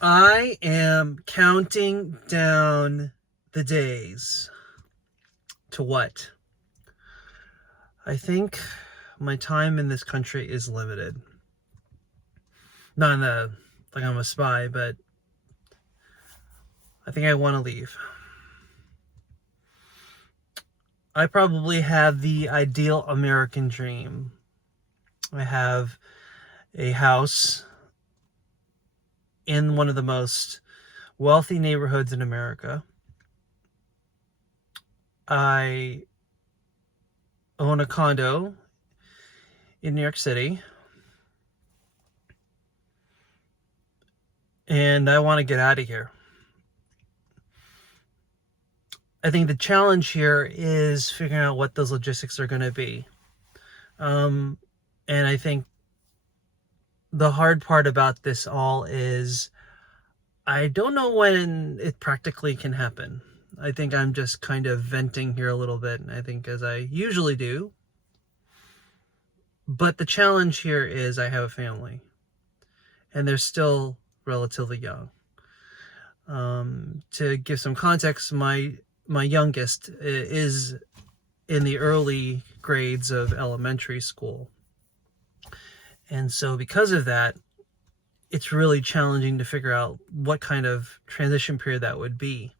I am counting down the days to what? I think my time in this country is limited. Not in the like I'm a spy, but I think I want to leave. I probably have the ideal American dream. I have a house in one of the most wealthy neighborhoods in America. I own a condo in New York City, and I want to get out of here. I think the challenge here is figuring out what those logistics are going to be. And I think the hard part about this all is I don't know when it practically can happen. I think I'm just kind of venting here a little bit, I think, as I usually do. But the challenge here is I have a family, and they're still relatively young. To give some context, my youngest is in the early grades of elementary school. And so because of that, it's really challenging to figure out what kind of transition period that would be.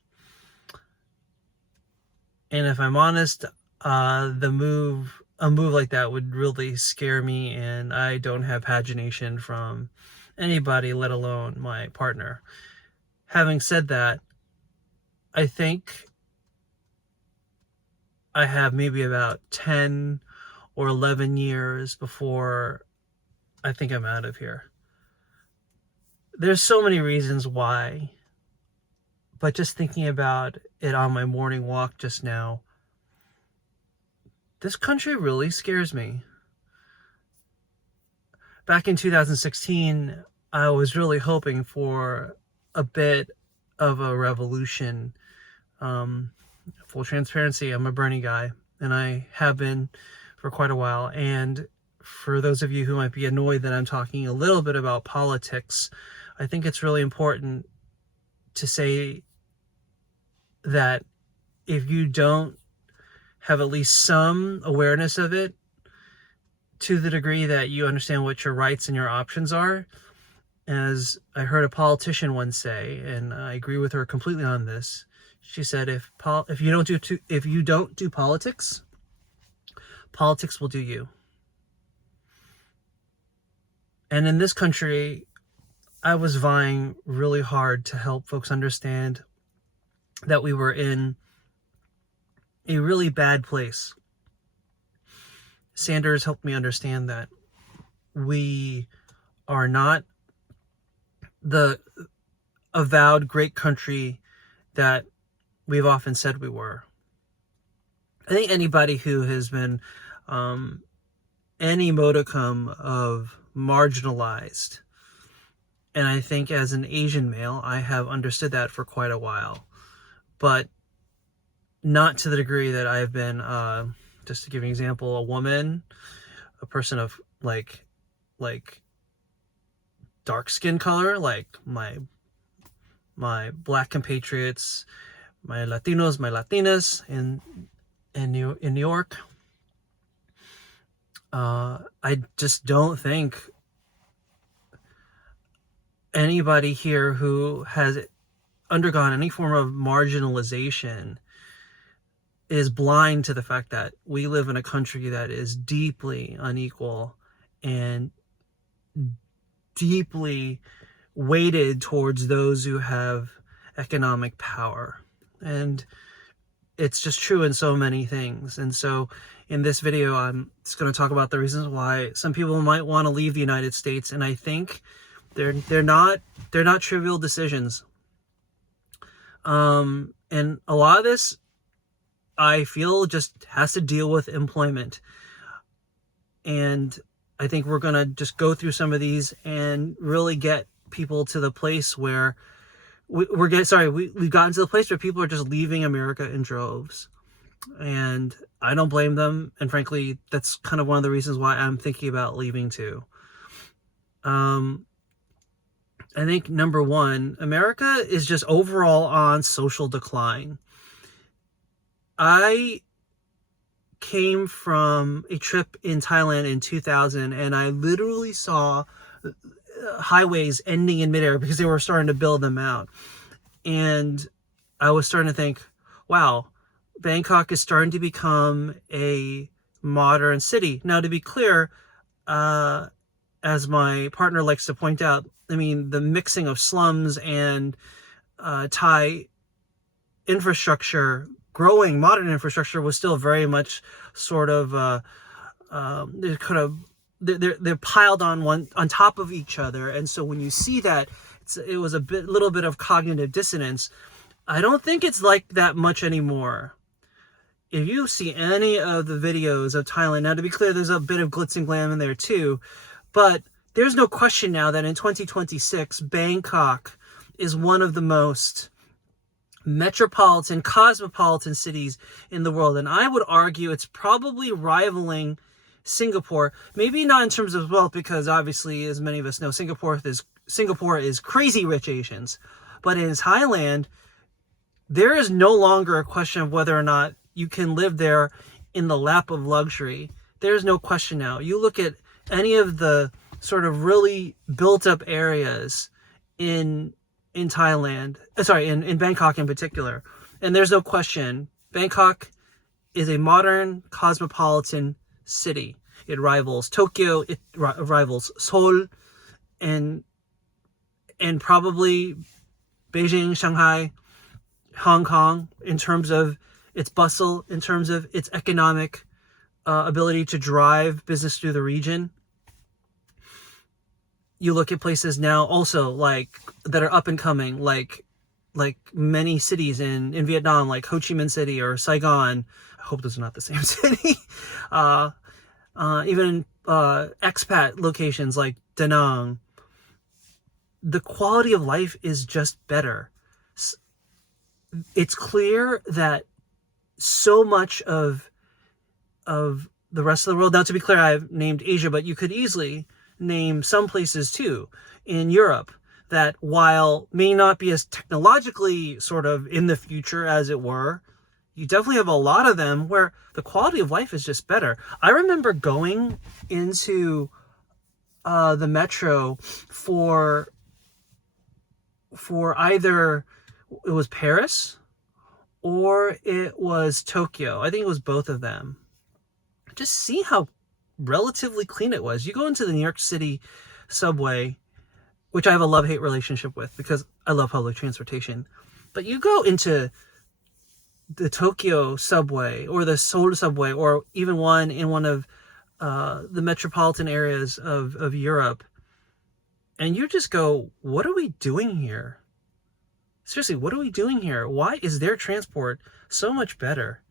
And if I'm honest, a move like that would really scare me, and I don't have pagination from anybody, let alone my partner. Having said that, I think I have maybe about 10 or 11 years before I think I'm out of here. There's so many reasons why, but just thinking about it on my morning walk just now, this country really scares me. Back in 2016, I was really hoping for a bit of a revolution. Full transparency, I'm a Bernie guy, and I have been for quite a while. And for those of you who might be annoyed that I'm talking a little bit about politics, I think it's really important to say that if you don't have at least some awareness of it, to the degree that you understand what your rights and your options are, as I heard a politician once say, and I agree with her completely on this. She said, if you don't do politics, politics will do you. And in this country, I was vying really hard to help folks understand that we were in a really bad place. Sanders helped me understand that we are not the avowed great country that we've often said we were. I think anybody who has been any modicum of marginalized, and I think as an Asian male, I have understood that for quite a while, but not to the degree that I've been, just to give an example, a woman, a person of like dark skin color, like my black compatriots, my Latinos, my Latinas in New York. I just don't think anybody here who has undergone any form of marginalization is blind to the fact that we live in a country that is deeply unequal and deeply weighted towards those who have economic power. And it's just true in so many things. And so in this video, I'm just going to talk about the reasons why some people might want to leave the United States. And I think they're not trivial decisions. And a lot of this, I feel, just has to deal with employment. And I think we're going to just go through some of these and really get people to the place where we've gotten to the place where people are just leaving America in droves. And I don't blame them. And frankly, that's kind of one of the reasons why I'm thinking about leaving too. I think number one, America is just overall on social decline. I came from a trip in Thailand in 2000, and I literally saw highways ending in midair because they were starting to build them out. And I was starting to think, wow, Bangkok is starting to become a modern city. Now, to be clear, as my partner likes to point out, I mean, the mixing of slums and Thai infrastructure, growing modern infrastructure, was still very much sort of they're piled on top of each other, and so when you see that, it was little bit of cognitive dissonance. I don't think it's like that much anymore. If you see any of the videos of Thailand, now to be clear, there's a bit of glitz and glam in there too, but there's no question now that in 2026, Bangkok is one of the most metropolitan, cosmopolitan cities in the world. And I would argue it's probably rivaling Singapore. Maybe not in terms of wealth, because obviously, as many of us know, Singapore is crazy rich Asians. But in Thailand, there is no longer a question of whether or not you can live there in the lap of luxury. There's no question now. You look at any of the sort of really built up areas in Thailand, in Bangkok in particular, and there's no question, Bangkok is a modern cosmopolitan city. It rivals Tokyo, it rivals Seoul, and probably Beijing, Shanghai, Hong Kong, in terms of its bustle, in terms of its economic ability to drive business through the region. You look at places now also like that are up and coming, like many cities in Vietnam, like Ho Chi Minh City or Saigon. I hope those are not the same city. Even expat locations like Da Nang. The quality of life is just better. It's clear that so much of the rest of the world, now to be clear, I've named Asia, but you could easily name some places too in Europe that, while may not be as technologically sort of in the future as it were, you definitely have a lot of them where the quality of life is just better. I remember going into the metro for either it was Paris or it was Tokyo. I think it was both of them. Just see how relatively clean it was. You go into the New York City subway, which I have a love-hate relationship with because I love public transportation, but you go into the Tokyo subway or the Seoul subway, or even one in one of the metropolitan areas of Europe, and you just go, what are we doing here? Seriously, what are we doing here? Why is their transport so much better?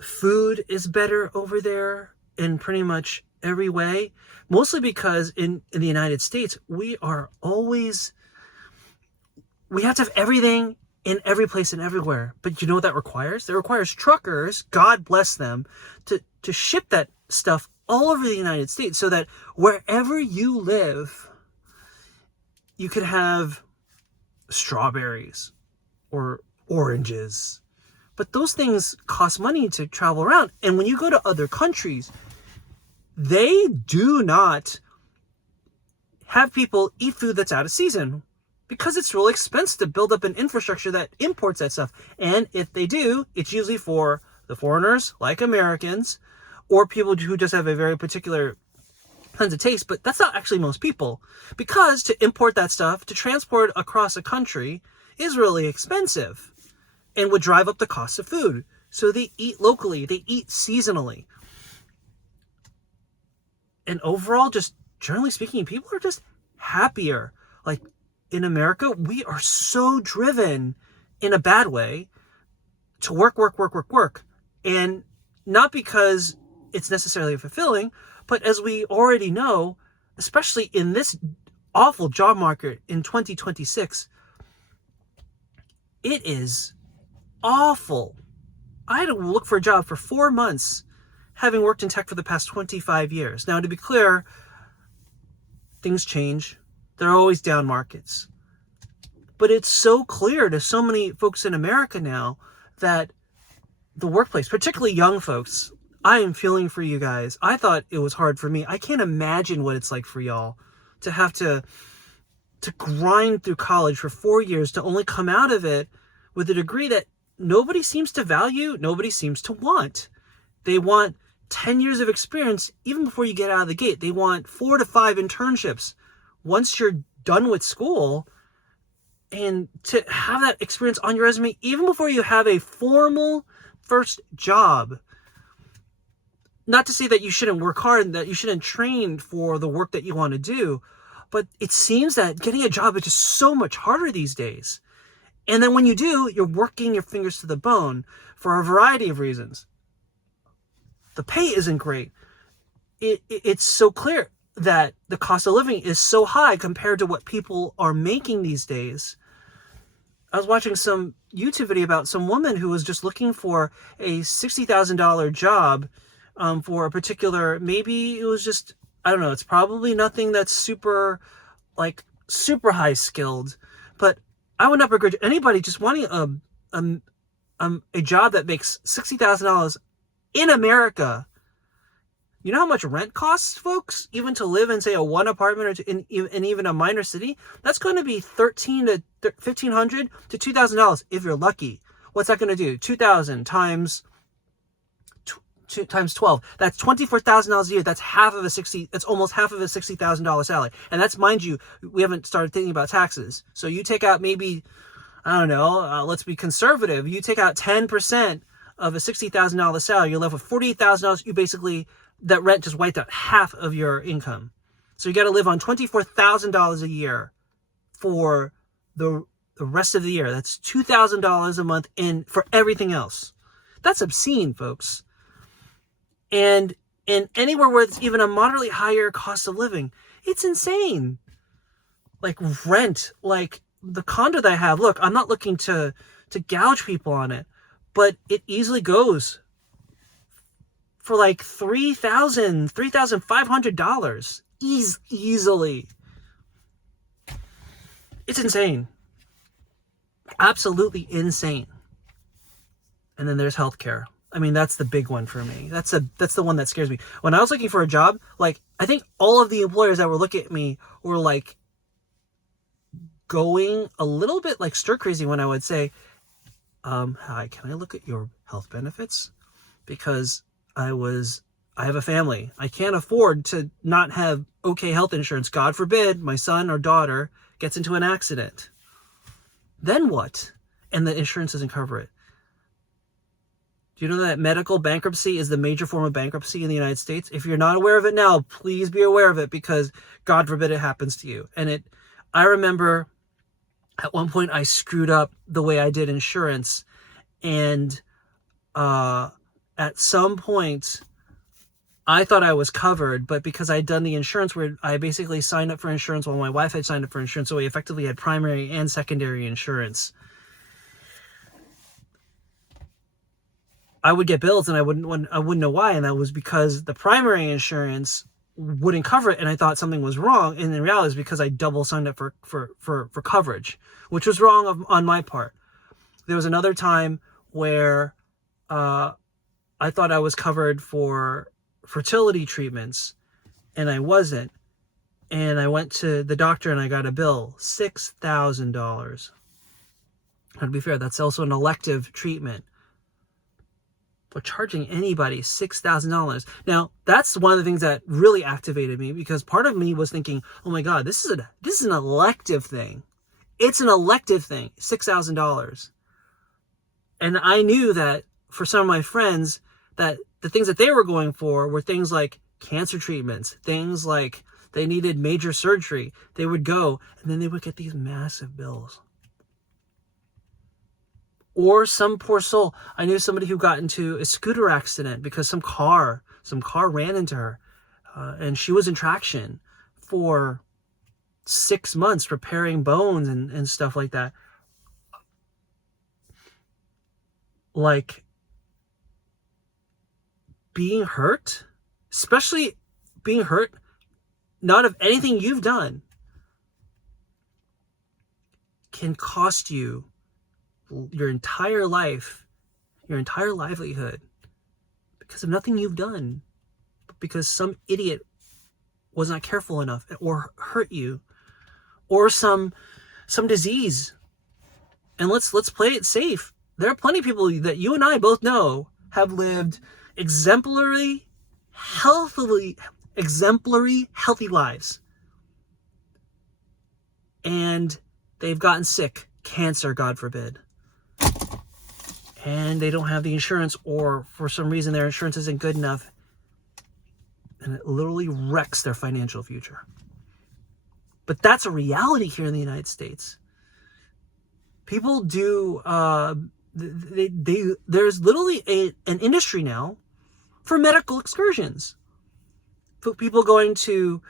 Food is better over there in pretty much every way, mostly because in the United States, we have to have everything in every place and everywhere. But you know what that requires? That requires truckers, God bless them, to ship that stuff all over the United States so that wherever you live, you could have strawberries or oranges. But those things cost money to travel around. And when you go to other countries, they do not have people eat food that's out of season because it's really expensive to build up an infrastructure that imports that stuff. And if they do, it's usually for the foreigners, like Americans, or people who just have a very particular sense of taste. But that's not actually most people, because to import that stuff, to transport across a country, is really expensive and would drive up the cost of food. So they eat locally, they eat seasonally. And overall, just generally speaking, people are just happier. Like in America, we are so driven in a bad way to work. And not because it's necessarily fulfilling, but as we already know, especially in this awful job market in 2026, it is awful. I had to look for a job for 4 months, having worked in tech for the past 25 years. Now, to be clear, things change. There are always down markets. But it's so clear to so many folks in America now that the workplace, particularly young folks, I am feeling for you guys. I thought it was hard for me. I can't imagine what it's like for y'all to have to grind through college for 4 years to only come out of it with a degree that nobody seems to value, nobody seems to want. They want 10 years of experience even before you get out of the gate. They want 4 to 5 internships once you're done with school, and to have that experience on your resume even before you have a formal first job. Not to say that you shouldn't work hard and that you shouldn't train for the work that you want to do, but it seems that getting a job is just so much harder these days. And then when you do, you're working your fingers to the bone for a variety of reasons. The pay isn't great. It's so clear that the cost of living is so high compared to what people are making these days. I was watching some YouTube video about some woman who was just looking for a $60,000 job for a particular, maybe it was just, I don't know, it's probably nothing that's super high skilled, but I would not begrudge anybody just wanting a job that makes $60,000 in America. You know how much rent costs, folks? Even to live in, say, a one apartment or in even a minor city? That's going to be $1,500 to $2,000 if you're lucky. What's that going to do? 2,000 times 12. That's $24,000 a year. That's that's almost half of a $60,000 salary. And that's, mind you, we haven't started thinking about taxes. So you take out maybe, I don't know, let's be conservative. You take out 10% of a $60,000 salary, you're left with $48,000. You basically, that rent just wiped out half of your income. So you got to live on $24,000 a year for the rest of the year. That's $2,000 a month for everything else. That's obscene, folks. And in anywhere where it's even a moderately higher cost of living, it's insane. Like rent, like the condo that I have, look, I'm not looking to gouge people on it, but it easily goes for like $3,000, $3,500 easily. It's insane. Absolutely insane. And then there's healthcare. I mean, that's the big one for me. That's the one that scares me. When I was looking for a job, like, I think all of the employers that were looking at me were like going a little bit like stir crazy when I would say, hi, can I look at your health benefits? Because I have a family. I can't afford to not have okay health insurance. God forbid my son or daughter gets into an accident. Then what? And the insurance doesn't cover it. Do you know that medical bankruptcy is the major form of bankruptcy in the United States? If you're not aware of it now, please be aware of it, because God forbid it happens to you. And I remember at one point I screwed up the way I did insurance, and at some point I thought I was covered, but because I'd done the insurance where I basically signed up for insurance while my wife had signed up for insurance, so we effectively had primary and secondary insurance. I would get bills and I wouldn't know why, and that was because the primary insurance wouldn't cover it, and I thought something was wrong, and in reality it's because I double signed up for coverage, which was wrong on my part. There was another time where I thought I was covered for fertility treatments, and I wasn't, and I went to the doctor and I got a bill, $6,000. To be fair, that's also an elective treatment. But charging anybody $6,000. Now, that's one of the things that really activated me, because part of me was thinking, oh my God, this is an elective thing. It's an elective thing, $6,000. And I knew that for some of my friends, that the things that they were going for were things like cancer treatments, things like they needed major surgery. They would go and then they would get these massive bills. Or some poor soul. I knew somebody who got into a scooter accident because some car ran into her, and she was in traction for 6 months repairing bones and stuff like that. Like, being hurt, especially being hurt not of anything you've done, can cost you your entire life, your entire livelihood, because of nothing you've done, but because some idiot was not careful enough or hurt you, or some disease. And let's play it safe. There are plenty of people that you and I both know have lived exemplary, healthy lives. And they've gotten sick, cancer, God forbid. And they don't have the insurance, or for some reason their insurance isn't good enough. And it literally wrecks their financial future. But that's a reality here in the United States. People do, there's literally an industry now for medical excursions. People going to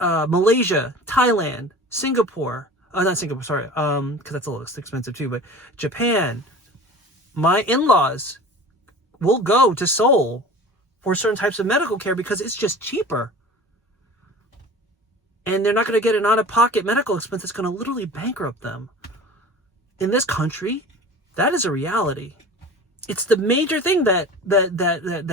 Malaysia, Thailand, Singapore, not Singapore, sorry, because that's a little expensive too, but Japan. My in-laws will go to Seoul for certain types of medical care because it's just cheaper. And they're not going to get an out-of-pocket medical expense that's going to literally bankrupt them. In this country, that is a reality. It's the major thing that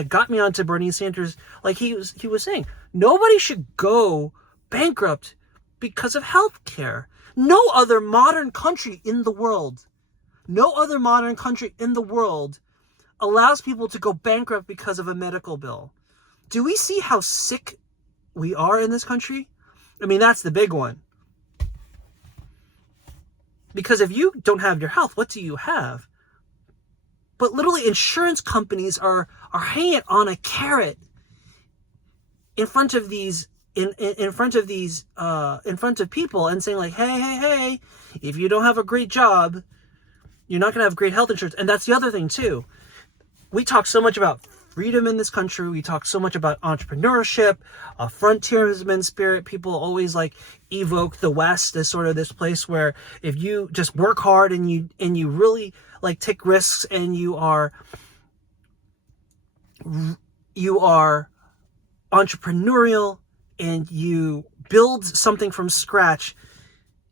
got me onto Bernie Sanders. Like he was saying, nobody should go bankrupt because of health care. No other modern country in the world allows people to go bankrupt because of a medical bill. Do we see how sick we are in this country? I mean, that's the big one. Because if you don't have your health, what do you have? But literally, insurance companies are hanging on a carrot in front of these in front of people and saying like, hey, if you don't have a great job, you're not going to have great health insurance. And that's the other thing too. We talk so much about freedom in this country. We talk so much about entrepreneurship, a frontiersman spirit. People always like evoke the West as sort of this place where if you just work hard and you really like take risks and you are entrepreneurial and you build something from scratch,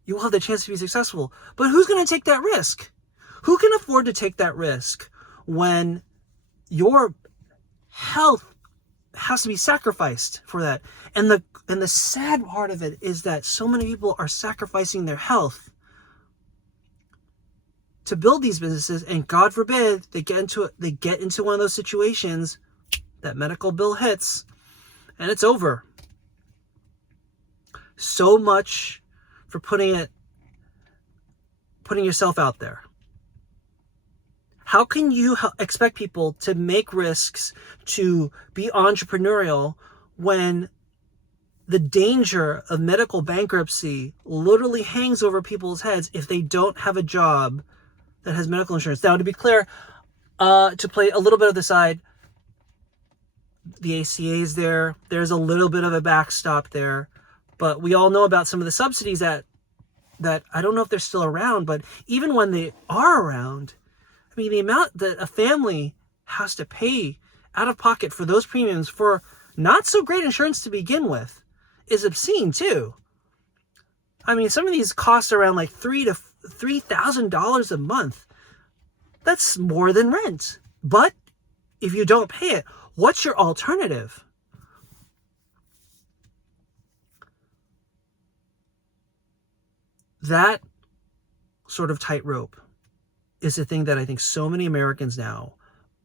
you will have the chance to be successful. But who's going to take that risk? Who can afford to take that risk when your health has to be sacrificed for that? And the sad part of it is that so many people are sacrificing their health to build these businesses, and God forbid they get into one of those situations, that medical bill hits, and it's over. So much for putting yourself out there. How can you expect people to make risks, to be entrepreneurial, when the danger of medical bankruptcy literally hangs over people's heads if they don't have a job that has medical insurance? Now, to be clear, to play a little bit of the side, the ACA is there. There's a little bit of a backstop there. But we all know about some of the subsidies that I don't know if they're still around, but even when they are around, I mean, the amount that a family has to pay out of pocket for those premiums for not so great insurance to begin with is obscene too. I mean, some of these costs around like $3,000 a month. That's more than rent. But if you don't pay it, what's your alternative? That sort of tightrope is the thing that I think so many Americans now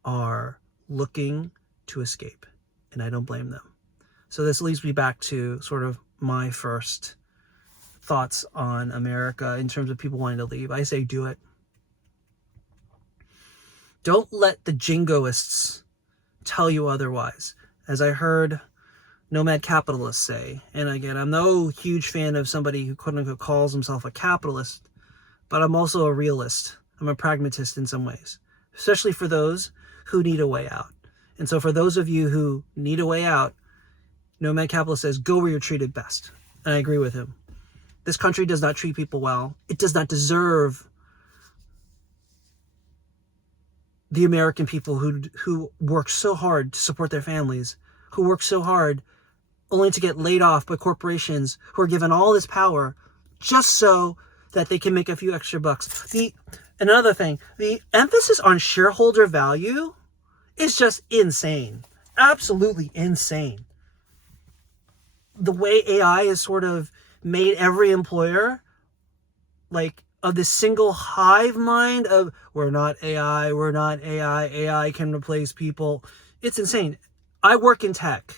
are looking to escape, and I don't blame them. So this leads me back to sort of my first thoughts on America in terms of people wanting to leave. I say do it. Don't let the jingoists tell you otherwise. As I heard nomad capitalists say, and again, I'm no huge fan of somebody who quote unquote calls himself a capitalist, but I'm also a realist. I'm a pragmatist in some ways, especially for those who need a way out. And so for those of you who need a way out, nomad capitalist says, go where you're treated best. And I agree with him. This country does not treat people well. It does not deserve the American people who work so hard to support their families, who work so hard only to get laid off by corporations who are given all this power just so that they can make a few extra bucks. Another thing, the emphasis on shareholder value is just insane. Absolutely insane. The way AI has sort of made every employer like of this single hive mind of we're not AI, AI can replace people. It's insane. I work in tech.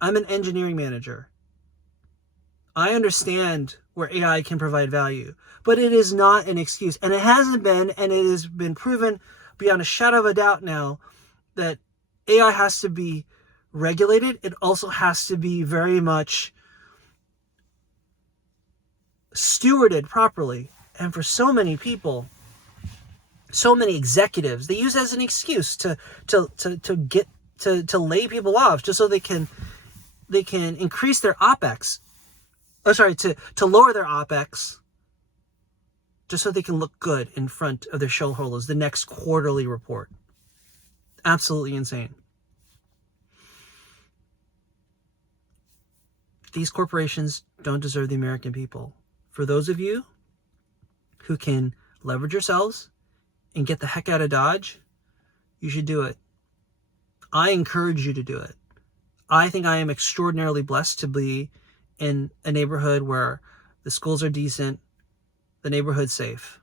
I'm an engineering manager. I understand where AI can provide value, but it is not an excuse. And it hasn't been, and it has been proven beyond a shadow of a doubt now that AI has to be regulated. It also has to be very much stewarded properly. And for so many people, so many executives, they use it as an excuse to lay people off just so they can increase their OPEX. Oh, sorry, to lower their OPEX just so they can look good in front of their shareholders the next quarterly report. Absolutely insane. These corporations don't deserve the American people. For those of you who can leverage yourselves and get the heck out of Dodge, you should do it. I encourage you to do it. I think I am extraordinarily blessed to be in a neighborhood where the schools are decent, the neighborhood's safe,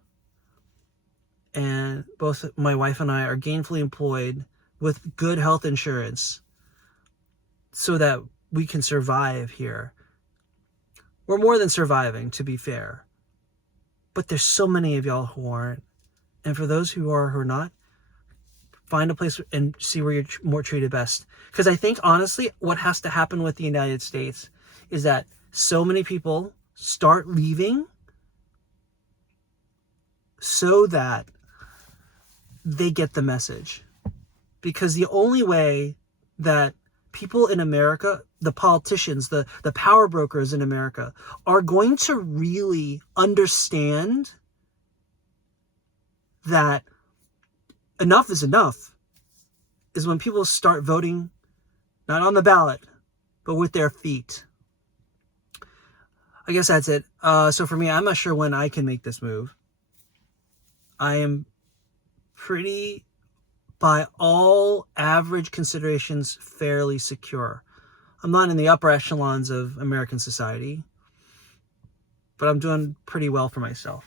and both my wife and I are gainfully employed with good health insurance so that we can survive here. We're more than surviving, to be fair, but there's so many of y'all who aren't. And for those who are not, find a place and see where you're more treated best. Because I think, honestly, what has to happen with the United States is that so many people start leaving so that they get the message. Because the only way that people in America, the politicians, the power brokers in America, are going to really understand that enough is enough is when people start voting, not on the ballot, but with their feet. I guess that's it. So for me, I'm not sure when I can make this move. I am pretty, by all average considerations, fairly secure. I'm not in the upper echelons of American society, but I'm doing pretty well for myself.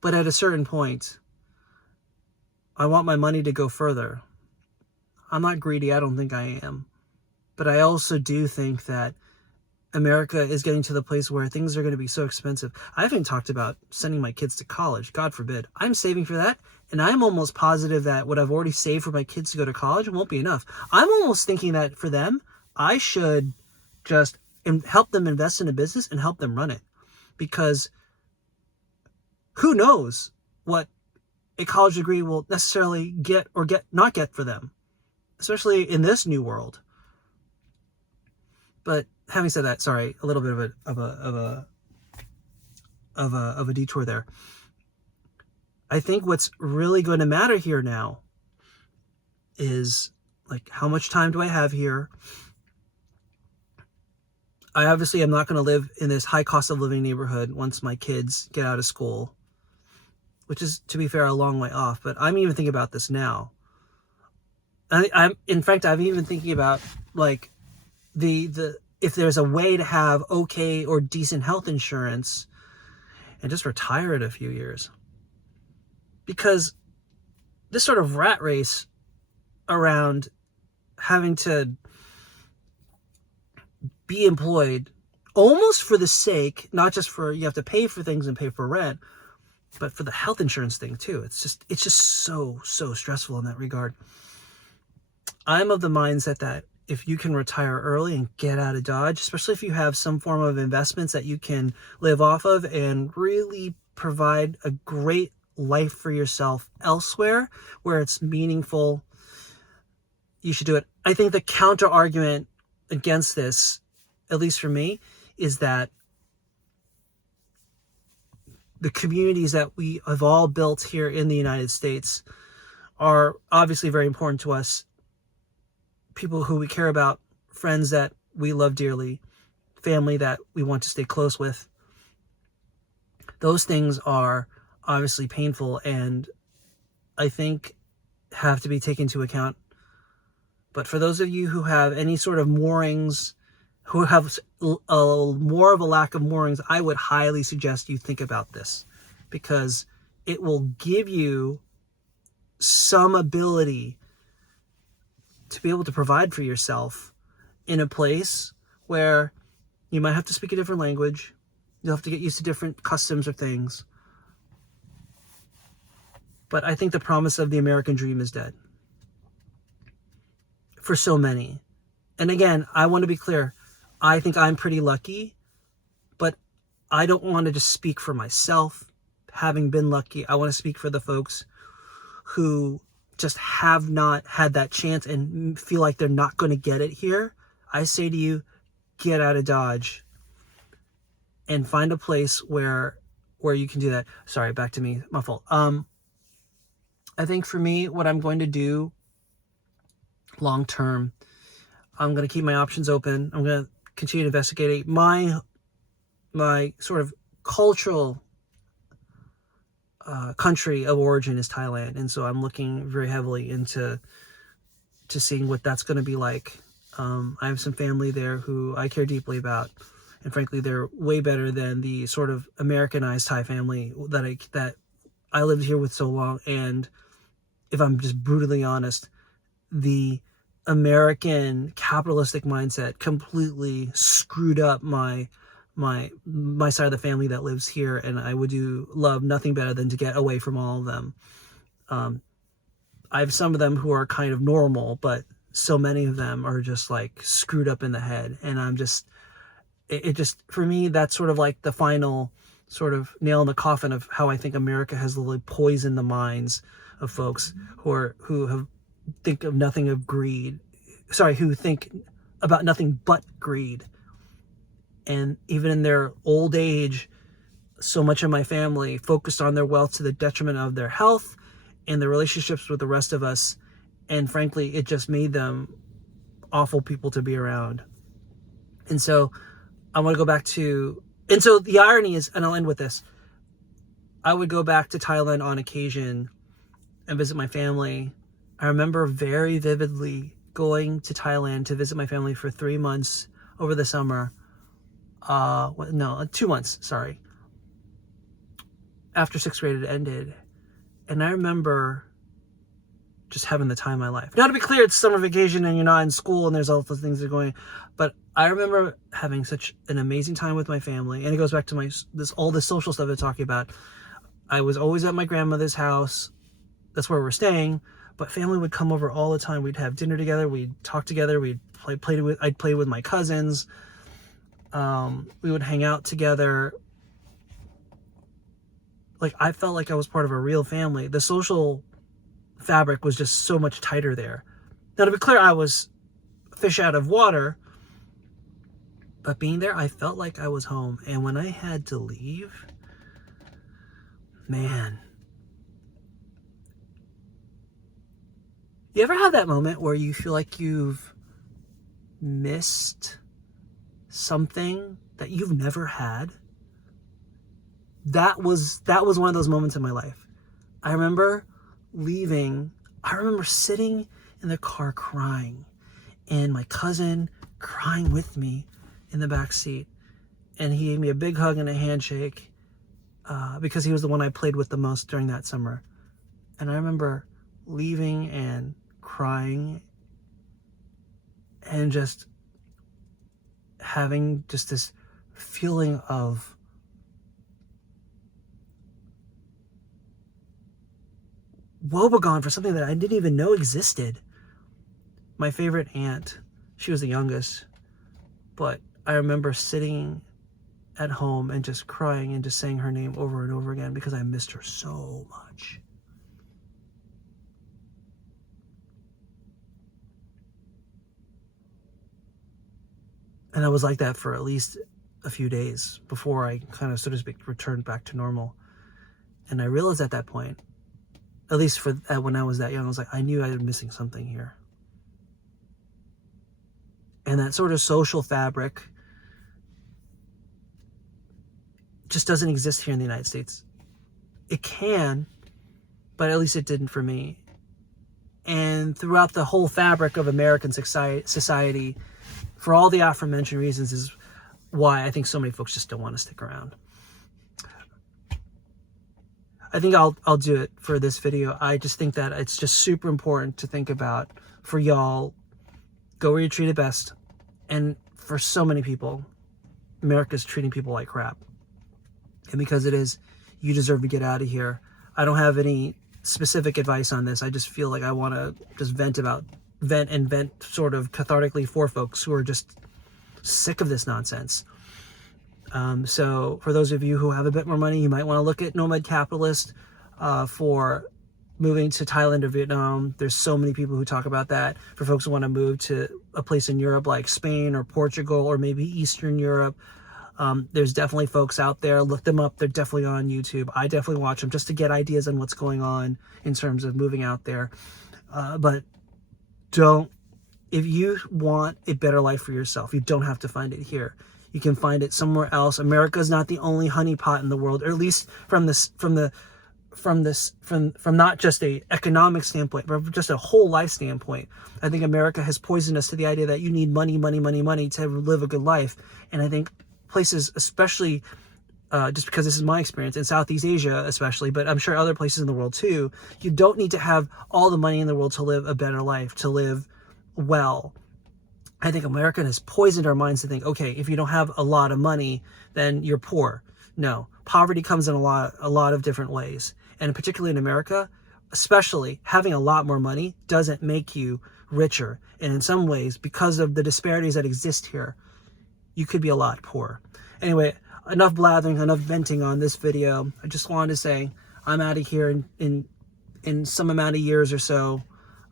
But at a certain point, I want my money to go further. I'm not greedy, I don't think I am. But I also do think that America is getting to the place where things are going to be so expensive. I haven't talked about sending my kids to college, God forbid. I'm saving for that, and I'm almost positive that what I've already saved for my kids to go to college won't be enough. I'm almost thinking that for them, I should just help them invest in a business and help them run it. Because who knows what a college degree will necessarily get or not get for them, especially in this new world. But having said that, sorry, a little bit of a detour there. I think what's really going to matter here now is, like, how much time do I have here? I obviously am not going to live in this high cost of living neighborhood once my kids get out of school, which is, to be fair, a long way off. But I'm even thinking about this now. I'm even thinking about, like, the if there's a way to have okay or decent health insurance and just retire in a few years. Because this sort of rat race around having to be employed almost for the sake, not just for you have to pay for things and pay for rent, but for the health insurance thing too. It's just so stressful in that regard. I'm of the mindset that if you can retire early and get out of Dodge, especially if you have some form of investments that you can live off of and really provide a great life for yourself elsewhere where it's meaningful, you should do it. I think the counter argument against this, at least for me, is that the communities that we have all built here in the United States are obviously very important to us. People who we care about friends that we love dearly, family that we want to stay close with. Those things are obviously painful and I think have to be taken into account. But for those of you who have any sort of moorings, who have more of a lack of moorings, I would highly suggest you think about this, because it will give you some ability to be able to provide for yourself in a place where you might have to speak a different language. You'll have to get used to different customs or things. But I think the promise of the American dream is dead for so many. And again, I want to be clear. I think I'm pretty lucky, but I don't want to just speak for myself. Having been lucky, I want to speak for the folks who just have not had that chance and feel like they're not going to get it here. I say to you, get out of Dodge and find a place where you can do that. Sorry, back to me. My fault. I think for me, what I'm going to do long term, I'm going to keep my options open. I'm going to continue to investigate. My sort of cultural country of origin is Thailand, and so I'm looking very heavily into seeing what that's going to be like. I have some family there who I care deeply about, and frankly, they're way better than the sort of Americanized Thai family that I lived here with so long. And if I'm just brutally honest, the American capitalistic mindset completely screwed up my side of the family that lives here, and I would love nothing better than to get away from all of them. I have some of them who are kind of normal, but so many of them are just like screwed up in the head, and I'm just it just, for me, that's sort of like the final sort of nail in the coffin of how I think America has literally poisoned the minds of folks who think of nothing of greed. Sorry, who think about nothing but greed. And even in their old age, so much of my family focused on their wealth to the detriment of their health and their relationships with the rest of us. And frankly, it just made them awful people to be around. And so I want to go back to, and so the irony is, and I'll end with this, I would go back to Thailand on occasion and visit my family. I remember very vividly going to Thailand to visit my family for 3 months over the summer. 2 months, sorry. After 6th grade it ended. And I remember just having the time of my life. Now, to be clear, it's summer vacation and you're not in school and there's all those things that are going, but I remember having such an amazing time with my family. And it goes back to all this social stuff I'm talking about. I was always at my grandmother's house. That's where we're staying. But family would come over all the time. We'd have dinner together. We'd talk together. I'd play with my cousins. We would hang out together. Like, I felt like I was part of a real family. The social fabric was just so much tighter there. Now, to be clear, I was fish out of water, but being there, I felt like I was home. And when I had to leave, man, you ever have that moment where you feel like you've missed something that you've never had? That was one of those moments in my life. I remember leaving. I remember sitting in the car crying, and my cousin crying with me in the back seat, and he gave me a big hug and a handshake because he was the one I played with the most during that summer. And I remember leaving and crying and just having just this feeling of woebegone for something that I didn't even know existed. My favorite aunt, she was the youngest, but I remember sitting at home and just crying and just saying her name over and over again because I missed her so much. And I was like that for at least a few days before I kind of, so to speak, returned back to normal. And I realized at that point, at least when I was that young, I was like, I knew I was missing something here. And that sort of social fabric just doesn't exist here in the United States. It can, but at least it didn't for me. And throughout the whole fabric of American society, for all the aforementioned reasons, is why I think so many folks just don't want to stick around. I think I'll do it for this video. I just think that it's just super important to think about for y'all. Go where you're treated best. And for so many people, America's treating people like crap. And because it is, you deserve to get out of here. I don't have any specific advice on this. I just feel like I want to just vent sort of cathartically for folks who are just sick of this nonsense. So for those of you who have a bit more money, you might want to look at Nomad Capitalist for moving to Thailand or Vietnam. There's so many people who talk about that. For folks who want to move to a place in Europe like Spain or Portugal or maybe Eastern Europe, there's definitely folks out there. Look them up. They're definitely on YouTube. I definitely watch them just to get ideas on what's going on in terms of moving out there. But if you want a better life for yourself, you don't have to find it here. You can find it somewhere else. America is not the only honeypot in the world, or at least from not just a economic standpoint, but just a whole life standpoint. I think America has poisoned us to the idea that you need money to live a good life. And I think places, especially just because this is my experience in Southeast Asia especially, but I'm sure other places in the world too, you don't need to have all the money in the world to live a better life, to live well. I think America has poisoned our minds to think, okay, if you don't have a lot of money, then you're poor. No, poverty comes in a lot of different ways. And particularly in America, especially having a lot more money doesn't make you richer. And in some ways, because of the disparities that exist here, you could be a lot poorer. Anyway, enough blathering, enough venting on this video. I just wanted to say I'm out of here in some amount of years or so.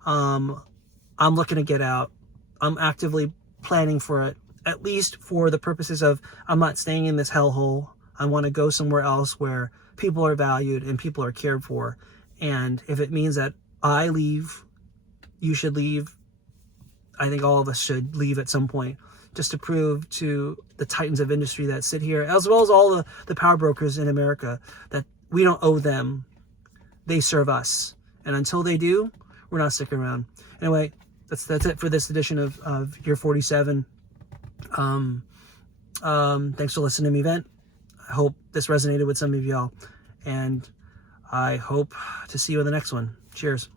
I'm looking to get out. I'm actively planning for it, at least for the purposes of I'm not staying in this hellhole. I want to go somewhere else where people are valued and people are cared for. And if it means that I leave, you should leave. I think all of us should leave at some point, just to prove to the titans of industry that sit here, as well as all the power brokers in America, that we don't owe them. They serve us. And until they do, we're not sticking around. Anyway, that's it for this edition of Year 47. Thanks for listening to me vent. I hope this resonated with some of y'all. And I hope to see you in the next one. Cheers.